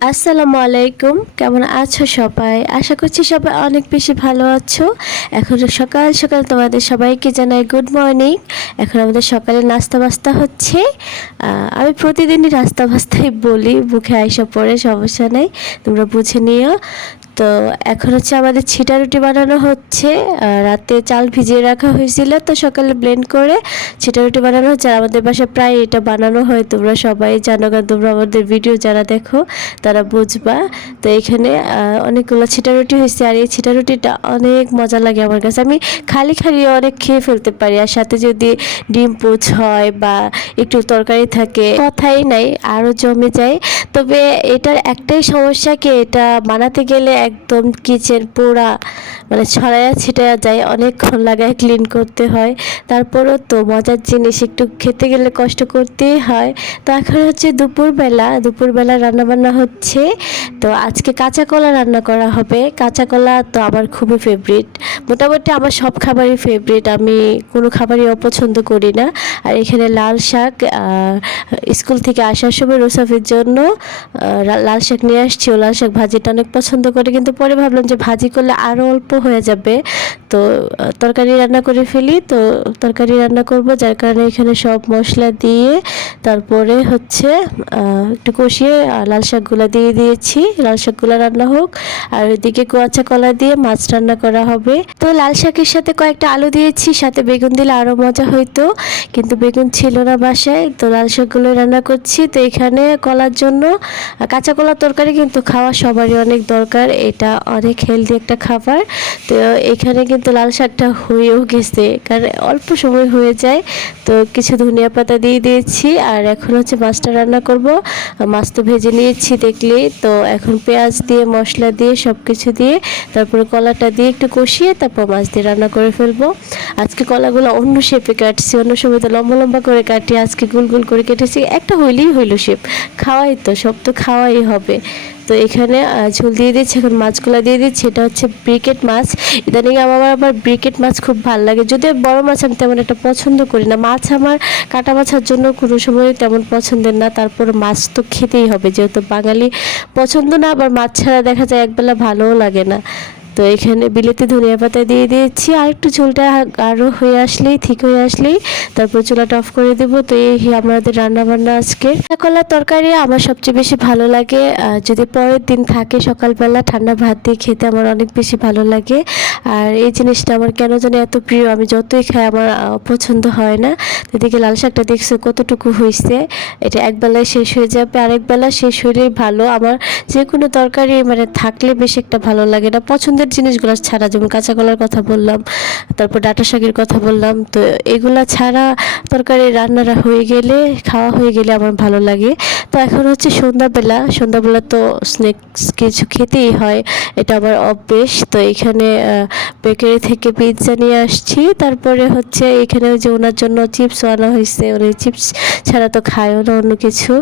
আসসালামু আলাইকুম। কেমন আছো সবাই? আশা করছি সবাই অনেক বেশি ভালো আছো। এখন সকাল সকাল তোমাদের সবাইকে জানাই গুড মর্নিং এখন আমাদের সকালে নাস্তা বাস্তা হচ্ছে। আমি প্রতিদিনই নাস্তা বাস্তাই বলি, মুখে আইসা পড়ে, সমস্যা নেই। তোমরা বুঝে নিও। তো এখন হচ্ছে আমাদের ছিটা রুটি বানানো হচ্ছে রাতে চাল ভিজিয়ে রাখা হয়েছিল, তো সকালে ব্লেন্ড করে ছিটা রুটি বানানো হচ্ছে। আর আমাদের বাসায় প্রায় এটা বানানো হয়, তোমরা সবাই জানো, কারণ তোমরা আমাদের ভিডিও যারা দেখো, তারা বুঝবা। তো এখানে অনেকগুলো ছিটা রুটি হয়েছে, আর এই ছিটা রুটিটা অনেক মজা লাগে আমার কাছে। আমি খালি খালি অনেক খেয়ে ফেলতে পারি, আর সাথে যদি ডিম পোচ হয় বা একটু তরকারি থাকে, কথাই নাই, আরও জমে যায়। তবে এটার একটাই সমস্যা কি, এটা বানাতে গেলে একদম কিচেন পোড়া মানে ছড়ায়া ছিটায়া যায়, অনেকক্ষণ লাগায় ক্লিন করতে হয়। তারপরও তো মজার জিনিস, একটু খেতে গেলে কষ্ট করতেই হয়। তো এখন হচ্ছে দুপুরবেলা দুপুরবেলা রান্নাবান্না হচ্ছে। তো আজকে কাঁচা কলা রান্না করা হবে। কাঁচা কলা তো আমার খুবই ফেভারিট মোটামুটি আমার সব খাবারই ফেভারিট আমি কোনো খাবারই অপছন্দ করি না। আর এখানে লাল শাক স্কুল থেকে আসার সময় রোসাফের জন্য লাল শাক নিয়ে আসছি। ও লাল শাক ভাজিটা অনেক পছন্দ করে কিন্তু পরে ভাবলাম যে ভাজি করলে আরও অল্প হয়ে যাবে। তো তরকারি রান্না করে ফেলি। তো, তরকারি রান্না করব, যার কারণে এখানে সব মশলা দিয়ে তারপরে হচ্ছে একটু কষিয়ে লাল শাকগুলো দিয়ে দিয়েছি। লাল শাকগুলো রান্না হোক। আর ওইদিকে কুয়াচা কলা দিয়ে মাছ রান্না করা হবে। তো, লাল শাকের সাথে কয়েকটা আলু দিয়েছি। সাথে বেগুন দিলে আরও মজা হইতো। কিন্তু বেগুন ছিল না বাসায়। তো, লাল শাকগুলো রান্না করছি। তো, এখানে কলার জন্য কাঁচা কলার তরকারি কিন্তু খাওয়া সবারই অনেক দরকার। এটা অনেক হেলদি একটা খাবার। তো এখানে কিন্তু লাল শাকটা হয়েও গেছে, কারণ অল্প সময় হয়ে যায়। তো কিছু ধনিয়া পাতা দিয়ে দিয়েছি, আর এখন হচ্ছে মাছটা রান্না করব। মাছ তো ভেজে নিয়েছি দেখলি, তো এখন পেঁয়াজ দিয়ে, মশলা দিয়ে সব কিছু দিয়ে, তারপরে কলাটা দিয়ে একটু কষিয়ে তারপর মাছ দিয়ে রান্না করে ফেলব। আজকে কলাগুলো অন্য শেপে কাটছি, অন্য সময় তো লম্বা লম্বা করে কাটি, আজকে গুল গুল করে কেটেছি। একটা হইলেই হইল শেপ খাওয়াই তো, সব তো খাওয়াই হবে। তো এখানে ঝুল দিয়ে দিচ্ছি, এখন মাছগুলা দিয়ে দিচ্ছি, এটা হচ্ছে ব্রিকেট মাছ। ইদানিং আমার আবার ব্রিকেট মাছ খুব ভালো লাগে, যদিও বড় মাছ আমি তেমন একটা পছন্দ করি না। মাছ আমার কাটা মাছার জন্য কোনো সময় তেমন পছন্দের না তারপর মাছ তো খেতেই হবে, যেহেতু বাঙালি পছন্দ না, আবার মাছ ছাড়া দেখা যায় একবেলা ভালোও লাগে না। তো এখানে বিলেতি ধনিয়া পাতা দিয়ে দিয়েছি। আর একটু ঝোলটা আরও হয়ে আসলেই, ঠিক হয়ে আসলেই তারপর চুলাটা অফ করে দেব। তো এই আমাদের রান্না বান্না আজকে কলার তরকারি আমার সবচেয়ে বেশি ভালো লাগে। যদি পরের দিন থাকে সকালবেলা, ঠান্ডা ভাত দিয়ে খেতে আমার অনেক বেশি ভালো লাগে। আর এই জিনিসটা আমার কেন জানি এত প্রিয়, আমি যতই খাই আমার পছন্দ হয় না। এদিকে লাল শাকটা দেখছ কতটুকু হয়েছে এটা একবেলায় শেষ হয়ে যাবে, আরেক বেলা শেষ হলেই ভালো। আমার যে কোনো তরকারি মানে থাকলে বেশ একটা ভালো লাগে না। পছন্দের জিনিসগুলো ছাড়া, যেমন কাঁচা কলার কথা বললাম, তারপর ডাটা শাকের কথা বললাম, তো এগুলা ছাড়া তরকারি রান্নাটা হয়ে গেলে, খাওয়া হয়ে গেলে আমার ভালো লাগে। তো এখন হচ্ছে সন্ধ্যাবেলা সন্ধ্যাবেলা তো স্ন্যাক্স কিছু খেতেই হয়, এটা আমার অভ্যেস, তো এখানে বেকারি থেকে পিৎজা নিয়ে আসছি, তারপরে হচ্ছে এখানে যে ওনার জন্য চিপস আনা হয়েছে, উনি চিপস ছাড়া তো খায়ও না অন্য কিছু,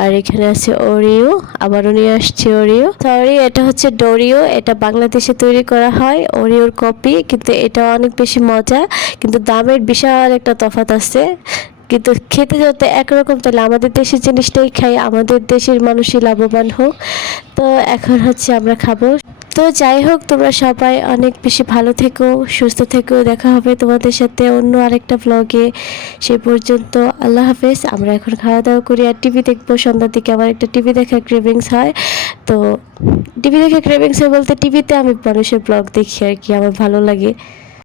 আর এখানে আছে ওরিও আবারও নিয়ে আসছি ওরিও সরি এটা হচ্ছে ডোরিও এটা বাংলাদেশে তৈরি করা হয় ওরিওর কপি কিন্তু এটা অনেক বেশি মজা। কিন্তু দামের বিশাল একটা তফাৎ আছে। কিন্তু খেতে যাতে একরকম, তাহলে আমাদের দেশের জিনিসটাই খাই, আমাদের দেশের মানুষই লাভবান হোক। তো এখন হচ্ছে আমরা খাব। তো যাই হোক, তোমরা সবাই অনেক বেশি ভালো থেকো, সুস্থ থেকো। দেখা হবে তোমাদের সাথে অন্য আরেকটা ব্লগে সে পর্যন্ত আল্লাহ হাফেজ। আমরা এখন খাওয়া দাওয়া করি আর টিভি দেখব। সন্ধ্যার দিকে আমার একটা টিভি দেখার ক্রেভিংস হয়। তো টিভি দেখে ক্রেভিংস হয় বলতে টিভিতে আমি মানুষের ব্লগ দেখি আর কি, আমার ভালো লাগে।